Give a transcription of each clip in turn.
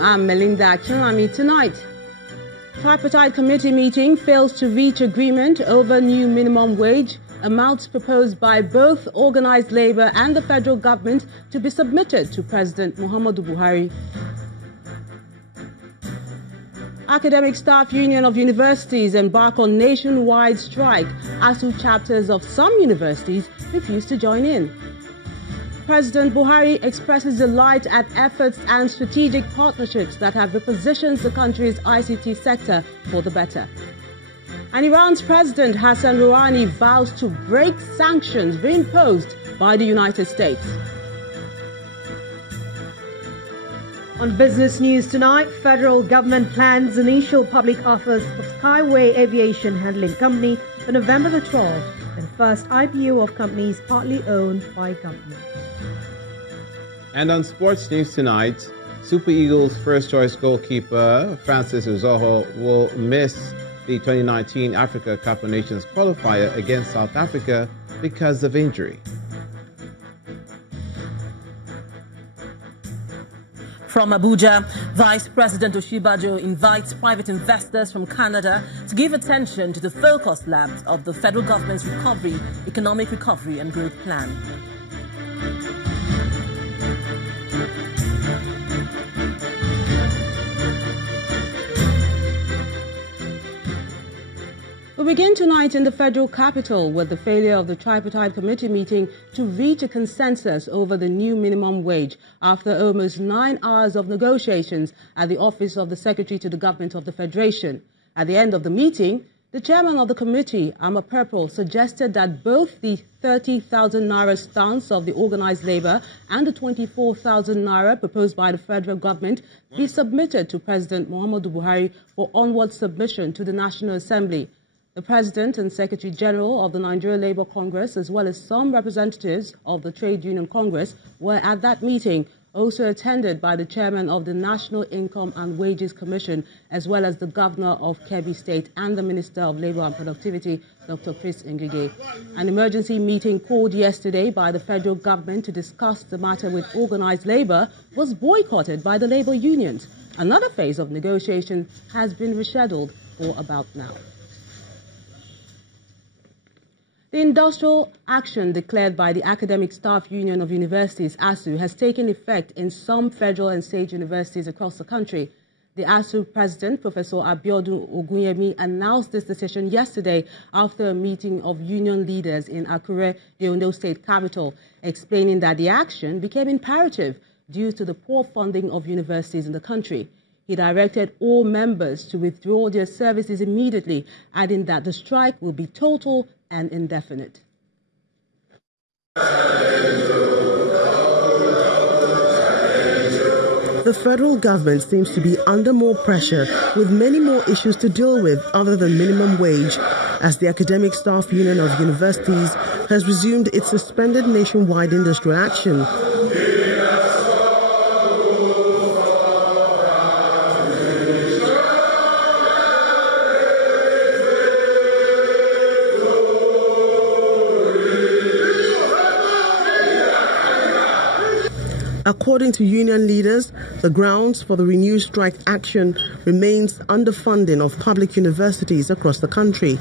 I'm Melinda Akinlami. Tonight, tripartite committee meeting fails to reach agreement over new minimum wage, amounts proposed by both organised labour and the federal government to be submitted to President Muhammadu Buhari. Academic Staff Union of Universities embark on nationwide strike. ASUU chapters of some universities refuse to join in. President Buhari expresses delight at efforts and strategic partnerships that have repositioned the country's ICT sector for the better. And Iran's President Hassan Rouhani vows to break sanctions reimposed by the United States. On business news tonight, federal government plans initial public offers of Skyway Aviation Handling Company for November the 12th, and first IPO of companies partly owned by government. And on sports news tonight, Super Eagles' first-choice goalkeeper Francis Uzoho will miss the 2019 Africa Cup of Nations qualifier against South Africa because of injury. From Abuja, Vice President Oshibajo invites private investors from Canada to give attention to the focus labs of the federal government's economic recovery and growth plan. We begin tonight in the federal capital with the failure of the tripartite committee meeting to reach a consensus over the new minimum wage after almost 9 hours of negotiations at the office of the Secretary to the Government of the Federation. At the end of the meeting, the chairman of the committee, Amma Purple, suggested that both the 30,000 naira stance of the organised labour and the 24,000 naira proposed by the federal government be submitted to President Muhammadu Buhari for onward submission to the National Assembly. The President and Secretary General of the Nigeria Labour Congress, as well as some representatives of the Trade Union Congress, were at that meeting, also attended by the Chairman of the National Income and Wages Commission, as well as the Governor of Kebbi State and the Minister of Labour and Productivity, Dr. Chris Ngige. An emergency meeting called yesterday by the federal government to discuss the matter with organised labour was boycotted by the labour unions. Another phase of negotiation has been rescheduled for about now. The industrial action declared by the Academic Staff Union of Universities, ASUU, has taken effect in some federal and state universities across the country. The ASUU president, Professor Abiodun Ogunyemi, announced this decision yesterday after a meeting of union leaders in Akure, the Ondo State capital, explaining that the action became imperative due to the poor funding of universities in the country. He directed all members to withdraw their services immediately, adding that the strike will be total and indefinite. The federal government seems to be under more pressure, with many more issues to deal with other than minimum wage, as the Academic Staff Union of Universities has resumed its suspended nationwide industrial action. According to union leaders, the grounds for the renewed strike action remains underfunding of public universities across the country.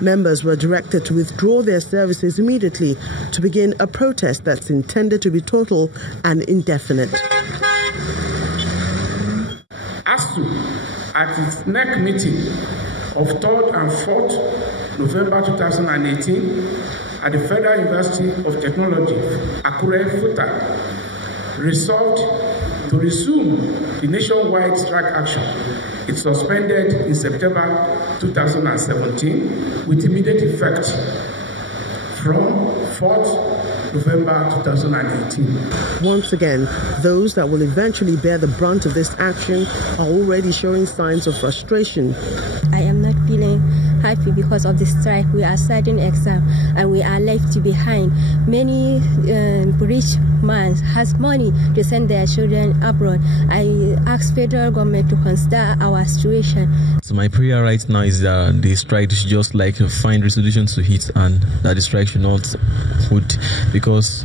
Members were directed to withdraw their services immediately to begin a protest that's intended to be total and indefinite. ASUU, at its NEC meeting of 3rd and 4th November 2018 at the Federal University of Technology, Akure, Futa, resolved to resume the nationwide strike action. It suspended in September 2017 with immediate effect from 4th November 2018. Once again, those that will eventually bear the brunt of this action are already showing signs of frustration. I am not feeling happy because of the strike. We are studying exam and we are left behind. Many rich men has money to send their children abroad. I ask federal government to consider our situation. So my prayer right now is that the strike should just find resolutions to it, and that the strike should not put, because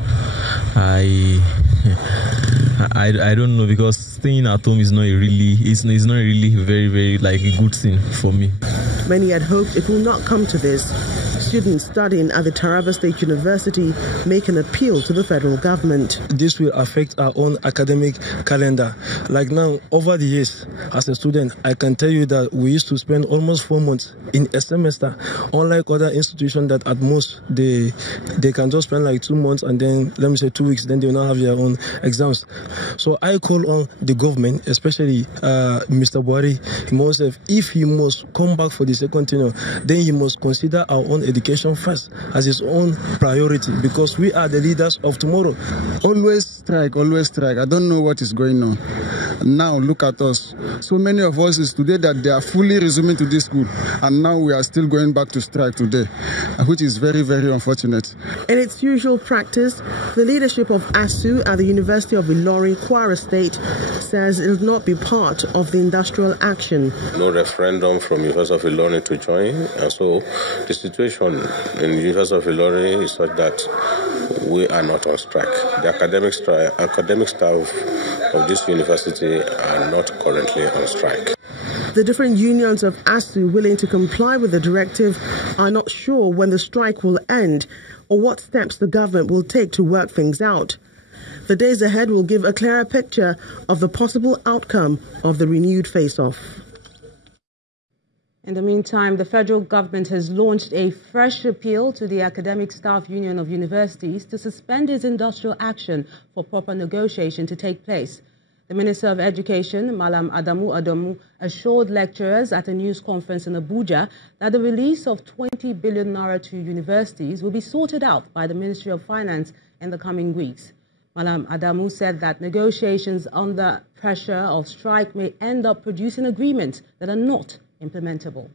I I don't know, because staying at home is not really very, very like a good thing for me. Many had hoped it will not come to this. Students studying at the Taraba State University make an appeal to the federal government. This will affect our own academic calendar. Like now, over the years, as a student, I can tell you that we used to spend almost 4 months in a semester, unlike other institutions that at most they can just spend like 2 months and then, let me say 2 weeks, then they will not have their own exams. So I call on the government, especially Mr. Buhari himself, if he must come back for the second tenure, then he must consider our own education first as his own priority, because we are the leaders of tomorrow. Always strike, always strike. I don't know what is going on. Now look at us. So many of us is today that they are fully resuming to this school, and now we are still going back to strike today, which is very, very unfortunate. In its usual practice, the leadership of ASUU at the University of Ilorin, Kwara State, says it will not be part of the industrial action. No referendum from University of Ilorin to join, and so the situation in the University of Ilorin is such that we are not on strike. The academic staff of this university are not currently on strike. The different unions of ASUU willing to comply with the directive are not sure when the strike will end or what steps the government will take to work things out. The days ahead will give a clearer picture of the possible outcome of the renewed face-off. In the meantime, the federal government has launched a fresh appeal to the Academic Staff Union of Universities to suspend its industrial action for proper negotiation to take place. The Minister of Education, Malam Adamu, assured lecturers at a news conference in Abuja that the release of 20 billion naira to universities will be sorted out by the Ministry of Finance in the coming weeks. Malam Adamu said that negotiations under pressure of strike may end up producing agreements that are not implementable.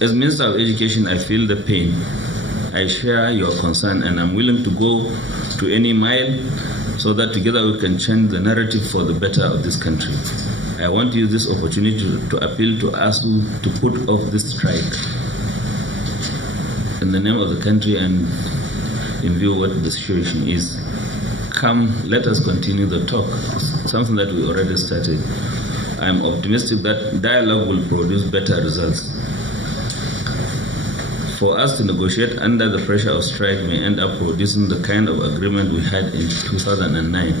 As Minister of Education, I feel the pain. I share your concern, and I'm willing to go to any mile so that together we can change the narrative for the better of this country. I want to use this opportunity to appeal to ASUU to put off this strike in the name of the country and in view of what the situation is. Come, let us continue the talk, something that we already started. I am optimistic that dialogue will produce better results. For us to negotiate under the pressure of strike may end up producing the kind of agreement we had in 2009,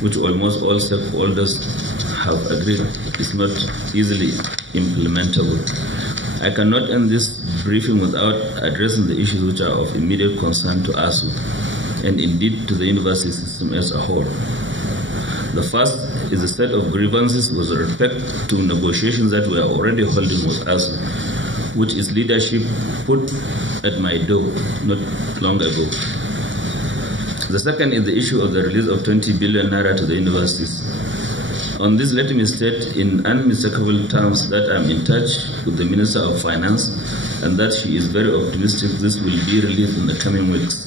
which almost all stakeholders have agreed is not easily implementable. I cannot end this briefing without addressing the issues which are of immediate concern to ASUU and indeed to the university system as a whole. The first is the state of grievances with respect to negotiations that we are already holding with ASUU, which its leadership put at my door not long ago. The second is the issue of the release of 20 billion naira to the universities. On this, let me state in unmistakable terms that I'm in touch with the Minister of Finance and that she is very optimistic this will be released in the coming weeks.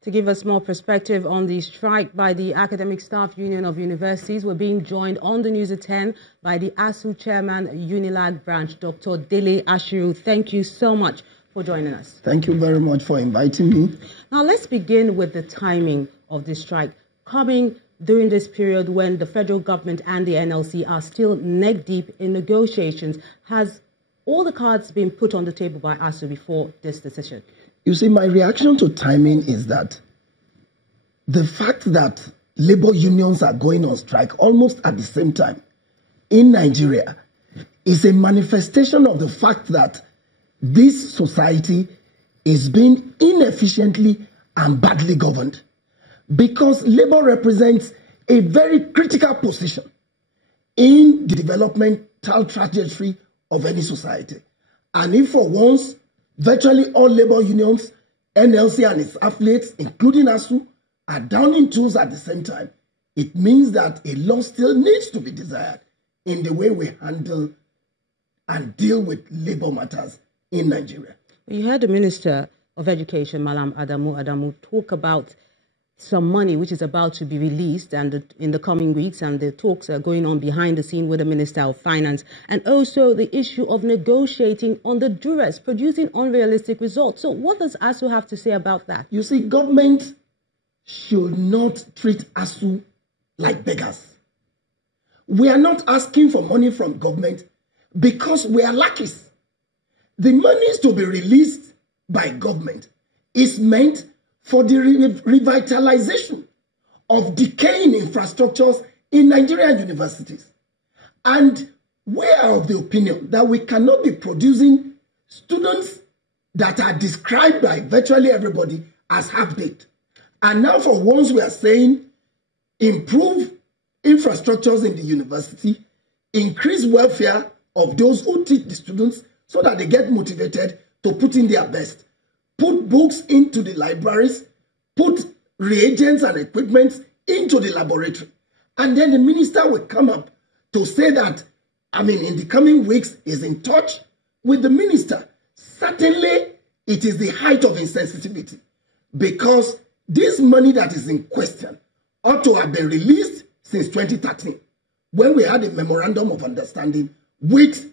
To give us more perspective on the strike by the Academic Staff Union of Universities, we're being joined on the news at 10 by the ASUU Chairman, UNILAG branch, Dr. Dele Ashiru. Thank you so much for joining us. Thank you very much for inviting me. Now, let's begin with the timing of the strike, coming during this period when the federal government and the NLC are still neck-deep in negotiations. Has all the cards been put on the table by ASUU before this decision? You see, my reaction to timing is that the fact that labor unions are going on strike almost at the same time in Nigeria is a manifestation of the fact that this society is being inefficiently and badly governed, because labor represents a very critical position in the developmental trajectory of any society. And if for once virtually all labor unions, NLC and its affiliates, including ASUU, are down in tools at the same time, it means that a law still needs to be desired in the way we handle and deal with labor matters in Nigeria. You heard the Minister of Education, Malam Adamu, talk about some money which is about to be released and in the coming weeks, and the talks are going on behind the scene with the Minister of Finance, and also the issue of negotiating on the duress, producing unrealistic results. So what does ASUU have to say about that? You see, government should not treat ASUU like beggars. We are not asking for money from government because we are lackeys. The monies to be released by government is meant for the revitalization of decaying infrastructures in Nigerian universities. And we are of the opinion that we cannot be producing students that are described by virtually everybody as half-baked. And now for once we are saying improve infrastructures in the university, increase welfare of those who teach the students so that they get motivated to put in their best. Put books into the libraries, put reagents and equipment into the laboratory. And then the minister will come up to say that, in the coming weeks, is in touch with the minister. Certainly, it is the height of insensitivity, because this money that is in question ought to have been released since 2013, when we had a memorandum of understanding with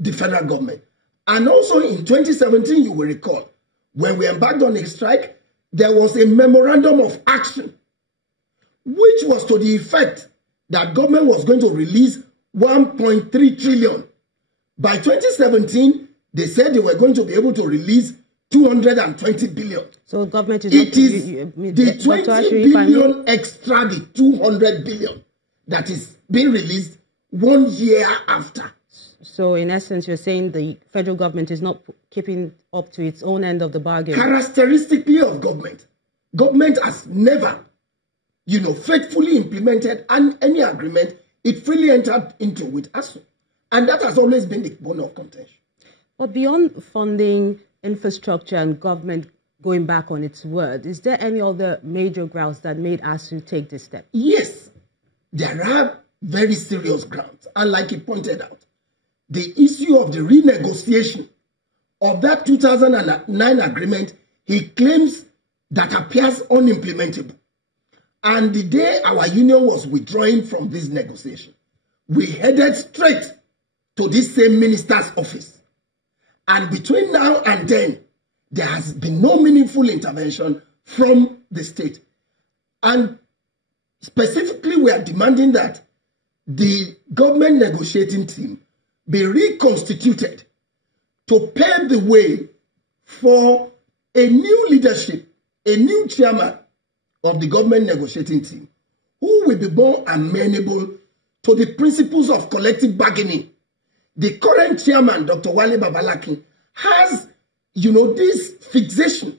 the federal government. And also in 2017, you will recall, when we embarked on a strike, there was a memorandum of action, which was to the effect that government was going to release 1.3 trillion. By 2017, they said they were going to be able to release 220 billion. So government is the 20 billion extra the 200 billion that is being released 1 year after. So in essence, you're saying the federal government is not keeping up to its own end of the bargain. Characteristically of government has never, faithfully implemented any agreement it freely entered into with ASUU. And that has always been the bone of contention. But beyond funding, infrastructure, and government going back on its word, is there any other major grounds that made ASUU take this step? Yes, there are very serious grounds. And like he pointed out, the issue of the renegotiation of that 2009 agreement, he claims that appears unimplementable. And the day our union was withdrawing from this negotiation, we headed straight to this same minister's office. And between now and then, there has been no meaningful intervention from the state. And specifically, we are demanding that the government negotiating team be reconstituted to pave the way for a new leadership, a new chairman of the government negotiating team, who will be more amenable to the principles of collective bargaining. The current chairman, Dr. Wale Babalakin, has, this fixation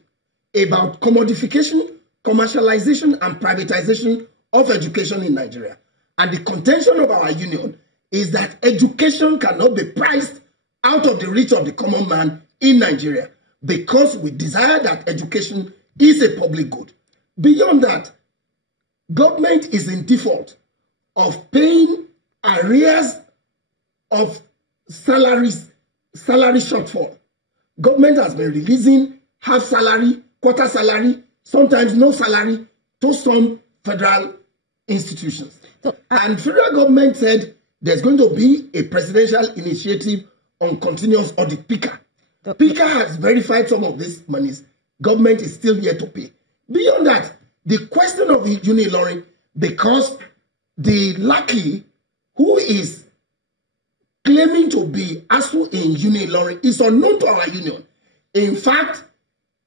about commodification, commercialization, and privatization of education in Nigeria. And the contention of our union is that education cannot be priced out of the reach of the common man in Nigeria, because we desire that education is a public good. Beyond that, government is in default of paying arrears of salary shortfall. Government has been releasing half salary, quarter salary, sometimes no salary to some federal institutions. And federal government said there's going to be a presidential initiative on continuous audit, PICA. PICA has verified some of these monies. Government is still yet to pay. Beyond that, the question of UNILAG, because the lackey who is claiming to be ASUU in UNILAG is unknown to our union. In fact,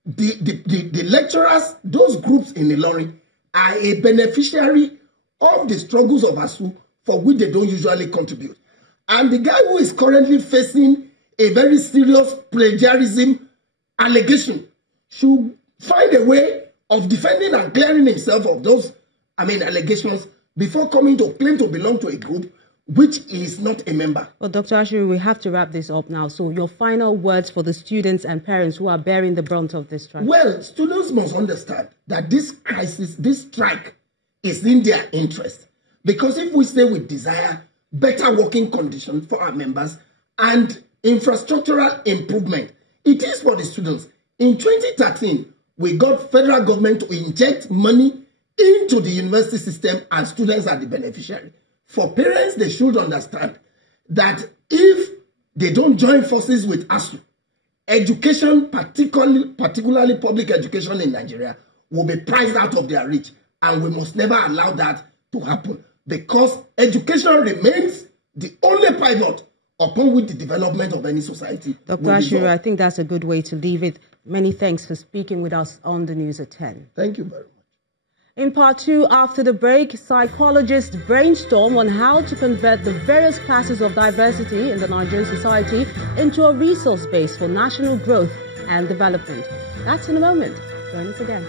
the lecturers, those groups in Ilorin, are a beneficiary of the struggles of ASUU, for which they don't usually contribute. And the guy who is currently facing a very serious plagiarism allegation should find a way of defending and clearing himself of those, allegations before coming to claim to belong to a group which is not a member. Well, Dr. Ashiru, we have to wrap this up now. So your final words for the students and parents who are bearing the brunt of this strike. Well, students must understand that this crisis, this strike, is in their interest. Because if we say we desire better working conditions for our members and infrastructural improvement, it is for the students. In 2013, We got federal government to inject money into the university system, and students are the beneficiary. For parents, they should understand that if they don't join forces with ASUU, education, particularly public education in Nigeria, will be priced out of their reach. And we must never allow that to happen, because education remains the only pivot upon which the development of any society Dr. Ashiru, I think that's a good way to leave it. Many thanks for speaking with us on the news at 10. Thank you very much. In part 2, after the break, psychologists brainstorm on how to convert the various classes of diversity in the Nigerian society into a resource base for national growth and development. That's in a moment. Join us again.